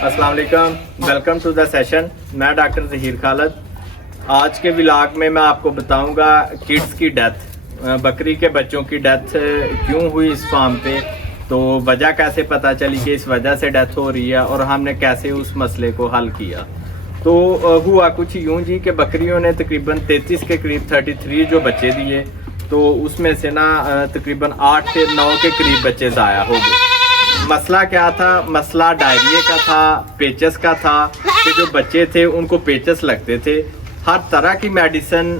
अस्सलाम वालेकुम, welcome to the session. मैं डॉक्टर ज़हीर खालिद। आज के व्लॉग में मैं आपको बताऊंगा किड्स की डेथ, बकरी के बच्चों की डेथ क्यों हुई इस फार्म पे, तो वजह कैसे पता चली कि इस वजह से डेथ हो रही है और हमने कैसे उस मसले को हल किया। तो हुआ कुछ यूँ जी कि बकरियों ने तकरीबन 33 के करीब 33 जो बच्चे दिए, तो उसमें से ना तकरीबन 8 से 9 के करीब बच्चे ज़ाया हो गए। मसला क्या था? मसला डायरिया का था, पेचस का था कि जो बच्चे थे उनको पेचस लगते थे। हर तरह की मेडिसिन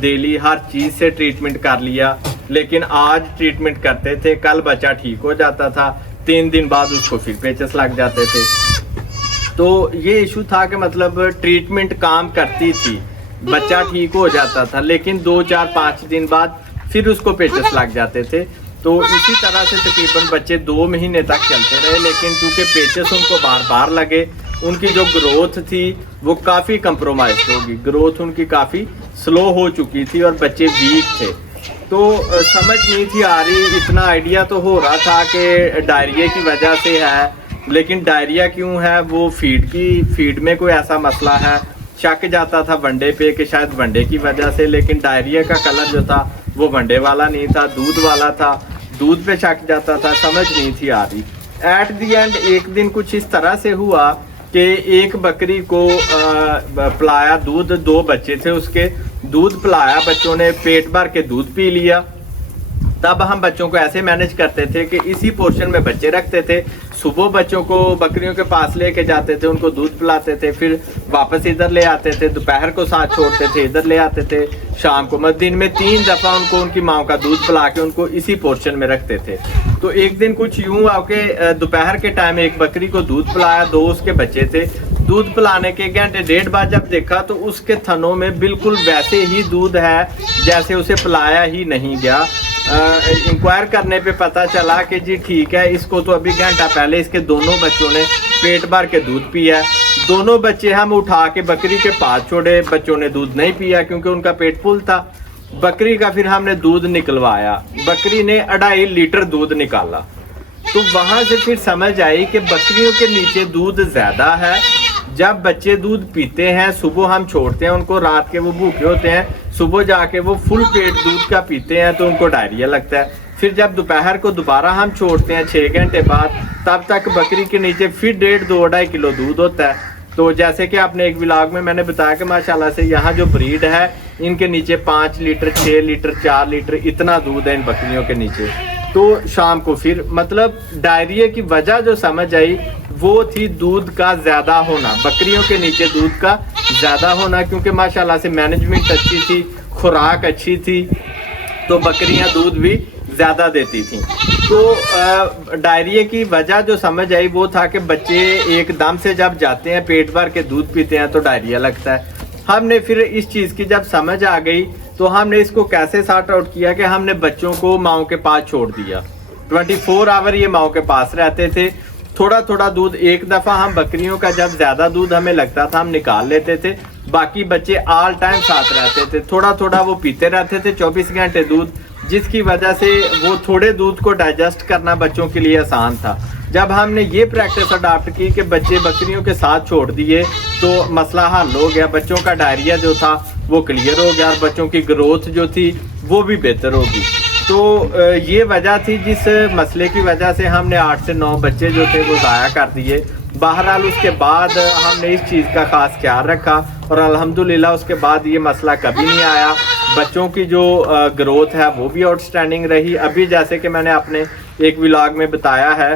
दे ली, हर चीज़ से ट्रीटमेंट कर लिया, लेकिन आज ट्रीटमेंट करते थे, कल बच्चा ठीक हो जाता था, 3 दिन बाद उसको फिर पेचस लग जाते थे। तो ये इशू था कि मतलब ट्रीटमेंट काम करती थी, बच्चा ठीक हो जाता था, लेकिन 2, 4, 5 दिन बाद फिर उसको पेचस लग जाते थे। तो इसी तरह से तकरीबन बच्चे 2 महीने तक चलते रहे, लेकिन क्योंकि पेचस उनको बार बार लगे, उनकी जो ग्रोथ थी वो काफ़ी कंप्रोमाइज होगी, ग्रोथ उनकी काफ़ी स्लो हो चुकी थी और बच्चे वीक थे। तो समझ नहीं थी आ रही, इतना आइडिया तो हो रहा था कि डायरिया की वजह से है, लेकिन डायरिया क्यों है वो फीड में कोई ऐसा मसला है। शक जाता था वनडे पे कि शायद वनडे की वजह से, लेकिन डायरिया का कलर जो था वो वनडे वाला नहीं था, दूध वाला था, दूध पे शक जाता था, समझ नहीं थी आ रही। एट दी एंड एक दिन कुछ इस तरह से हुआ कि एक बकरी को पिलाया दूध, 2 बच्चे थे उसके, दूध पिलाया, बच्चों ने पेट भर के दूध पी लिया। तब हम बच्चों को ऐसे मैनेज करते थे कि इसी पोर्शन में बच्चे रखते थे, सुबह बच्चों को बकरियों के पास लेके जाते थे, उनको दूध पिलाते थे, फिर वापस इधर ले आते थे, दोपहर को साथ छोड़ते थे, इधर ले आते थे, शाम को, मतलब दिन में 3 दफ़ा उनको उनकी माँ का दूध पिला के उनको इसी पोर्शन में रखते थे। तो एक दिन कुछ यूँ आके दोपहर के टाइम एक बकरी को दूध पिलाया, 2 उसके बच्चे थे। दूध पिलाने के घंटे 1.5 बाद जब देखा तो उसके थनों में बिल्कुल वैसे ही दूध है जैसे उसे पिलाया ही नहीं गया। इंक्वायर करने पे पता चला कि जी ठीक है, इसको तो अभी घंटा पहले इसके दोनों बच्चों ने पेट भर के दूध पिया। दोनों बच्चे हम उठा के बकरी के पास छोड़े, बच्चों ने दूध नहीं पिया क्योंकि उनका पेट फुल था। बकरी का फिर हमने दूध निकलवाया, बकरी ने 2.5 लीटर दूध निकाला। तो वहां से फिर समझ आई कि बकरियों के नीचे दूध ज्यादा है। जब बच्चे दूध पीते हैं, सुबह हम छोड़ते हैं उनको, रात के वो भूखे होते हैं, सुबह जाके वो फुल पेट दूध का पीते हैं तो उनको डायरिया लगता है। फिर जब दोपहर को दोबारा हम छोड़ते हैं 6 घंटे बाद, तब तक बकरी के नीचे फिर 1.5-2.5 किलो दूध होता है। तो जैसे कि आपने एक व्लॉग में मैंने बताया कि माशाल्लाह से यहाँ जो ब्रीड है इनके नीचे 5 लीटर, 6 लीटर, 4 लीटर इतना दूध है इन बकरियों के नीचे। तो शाम को फिर मतलब डायरिया की वजह जो समझ आई वो थी दूध का ज़्यादा होना, बकरियों के नीचे दूध का ज़्यादा होना, क्योंकि माशाल्लाह से मैनेजमेंट अच्छी थी, खुराक अच्छी थी, तो बकरियां दूध भी ज़्यादा देती थी। तो डायरिया की वजह जो समझ आई वो था कि बच्चे एकदम से जब जाते हैं पेट भर के दूध पीते हैं तो डायरिया लगता है। हमने फिर इस चीज़ की जब समझ आ गई तो हमने इसको कैसे सॉर्ट आउट किया कि हमने बच्चों को माओ के पास छोड़ दिया। 24 आवर ये माओ के पास रहते थे। थोड़ा थोड़ा दूध, एक दफ़ा हम बकरियों का जब ज़्यादा दूध हमें लगता था हम निकाल लेते थे, बाकी बच्चे ऑल टाइम साथ रहते थे, थोड़ा थोड़ा वो पीते रहते थे 24 घंटे दूध, जिसकी वजह से वो थोड़े दूध को डाइजेस्ट करना बच्चों के लिए आसान था। जब हमने ये प्रैक्टिस अडॉप्ट की कि बच्चे बकरियों के साथ छोड़ दिए तो मसला हल हो गया, बच्चों का डायरिया जो था वो क्लियर हो गया और बच्चों की ग्रोथ जो थी वो भी बेहतर होगी। तो ये वजह थी जिस मसले की वजह से हमने 8 से 9 बच्चे जो थे वो ज़ाया कर दिए। बहरहाल उसके बाद हमने इस चीज़ का ख़ास ख्याल रखा और अल्हम्दुलिल्लाह उसके बाद ये मसला कभी नहीं आया। बच्चों की जो ग्रोथ है वो भी आउटस्टैंडिंग रही। अभी जैसे कि मैंने अपने एक व्लॉग में बताया है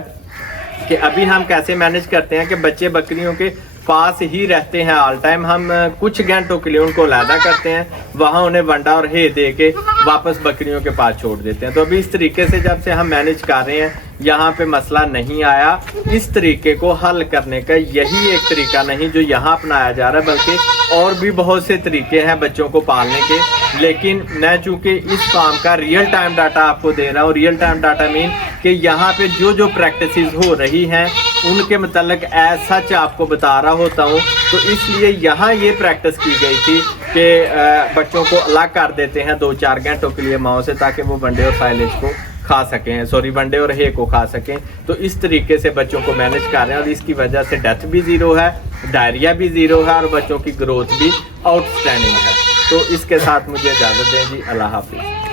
कि अभी हम कैसे मैनेज करते हैं कि बच्चे बकरियों के पास ही रहते हैं ऑल टाइम। हम कुछ घंटों के लिए उनको अलहदा करते हैं, वहाँ उन्हें वंडा और हे दे के वापस बकरियों के पास छोड़ देते हैं। तो अभी इस तरीके से जब से हम मैनेज कर रहे हैं यहाँ पे मसला नहीं आया। इस तरीके को हल करने का यही एक तरीका नहीं जो यहाँ अपनाया जा रहा है, बल्कि और भी बहुत से तरीके हैं बच्चों को पालने के। लेकिन मैं चूँकि इस फार्म का रियल टाइम डाटा आपको दे रहा हूँ, रियल टाइम डाटा मीन कि यहाँ पे जो जो प्रैक्टिसेस हो रही हैं उनके मतलब एज सच आपको बता रहा होता हूँ। तो इसलिए यहाँ ये प्रैक्टिस की गई थी कि बच्चों को अलग कर देते हैं 2-4 घंटों के लिए माओ से, ताकि वो वनडे और साइलेज को खा सकें, सॉरी वनडे और हे को खा सकें। तो इस तरीके से बच्चों को मैनेज कर रहे हैं और इसकी वजह से डेथ भी ज़ीरो है, डायरिया भी ज़ीरो है और बच्चों की ग्रोथ भी आउटस्टैंडिंग है। तो इसके साथ मुझे इजाज़त दें जी, अल्लाह हाफिज़।